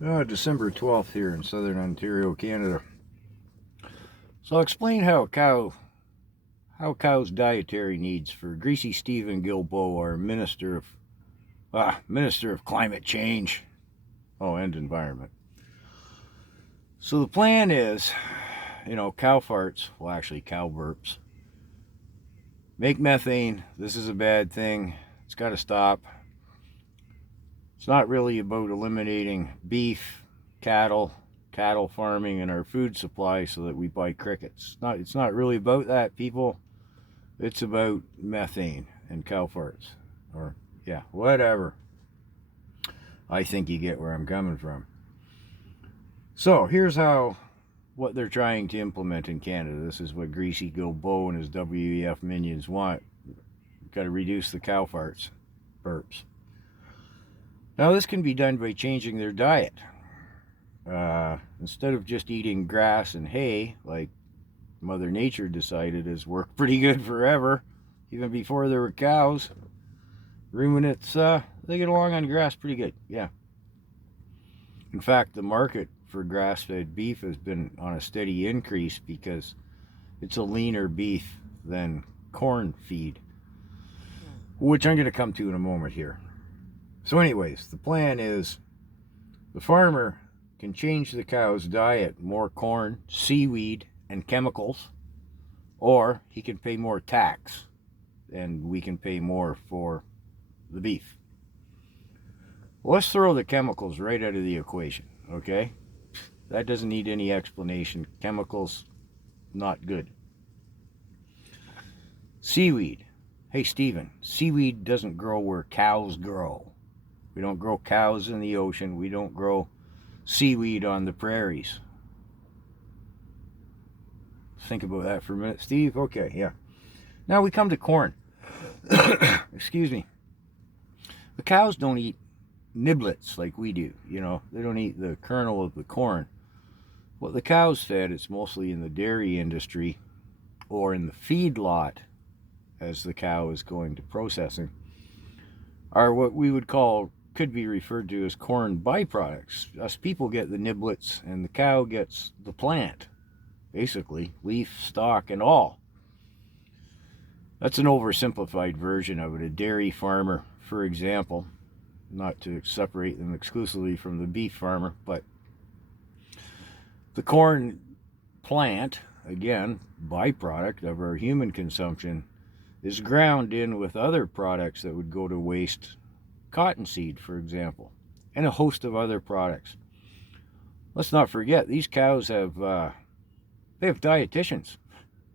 December 12th here in southern Ontario, Canada. So I'll explain how cow's dietary needs for Greasy Stephen Guilbeault, our Minister of Climate Change, and Environment. So the plan is, cow farts, well actually cow burps, make methane. This is a bad thing. It's got to stop. It's not really about eliminating beef, cattle farming, and our food supply so that we buy crickets. It's not really about that, people. It's about methane and cow farts. Or, yeah, whatever. I think you get where I'm coming from. So, here's what they're trying to implement in Canada. This is what Greasy Guilbeault and his WEF minions want. Got to reduce the cow farts, burps. Now, this can be done by changing their diet. Instead of just eating grass and hay, like Mother Nature decided has worked pretty good forever, even before there were cows, ruminants, they get along on grass pretty good, yeah. In fact, the market for grass-fed beef has been on a steady increase because it's a leaner beef than corn feed, which I'm going to come to in a moment here. So anyways, the plan is the farmer can change the cow's diet, more corn, seaweed, and chemicals, or he can pay more tax, and we can pay more for the beef. Well, let's throw the chemicals right out of the equation, okay? That doesn't need any explanation. Chemicals, not good. Seaweed. Hey, Stephen, seaweed doesn't grow where cows grow. We don't grow cows in the ocean. We don't grow seaweed on the prairies. Think about that for a minute, Steve. Okay, yeah. Now we come to corn. Excuse me. The cows don't eat niblets like we do. They don't eat the kernel of the corn. What the cows fed, it's mostly in the dairy industry or in the feed lot, as the cow is going to processing, are what we could be referred to as corn byproducts. Us people get the niblets, and the cow gets the plant, basically, leaf, stalk, and all. That's an oversimplified version of it. A dairy farmer, for example, not to separate them exclusively from the beef farmer, but the corn plant, again, byproduct of our human consumption, is ground in with other products that would go to waste. Cottonseed, for example, and a host of other products. Let's not forget, these cows have dietitians.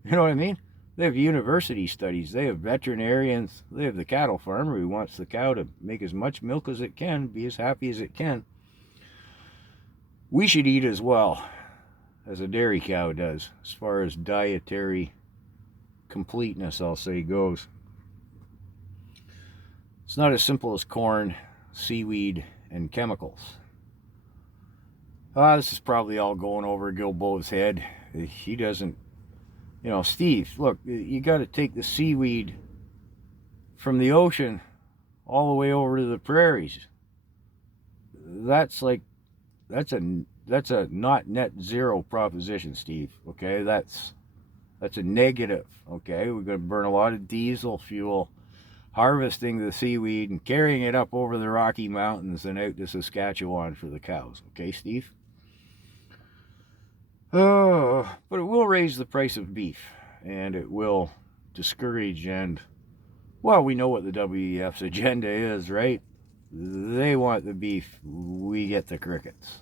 You know what I mean? They have university studies. They have veterinarians. They have the cattle farmer who wants the cow to make as much milk as it can, be as happy as it can. We should eat as well as a dairy cow does, as far as dietary completeness, I'll say, goes. It's not as simple as corn, seaweed, and chemicals. This is probably all going over Guilbeault's head. He doesn't, Steve, look, you got to take the seaweed from the ocean all the way over to the prairies. That's a not net zero proposition, Steve, okay? That's a negative, okay? We're going to burn a lot of diesel fuel harvesting the seaweed and carrying it up over the Rocky Mountains and out to Saskatchewan for the cows. Okay, Steve? But it will raise the price of beef, and it will discourage we know what the WEF's agenda is, right? They want the beef. We get the crickets.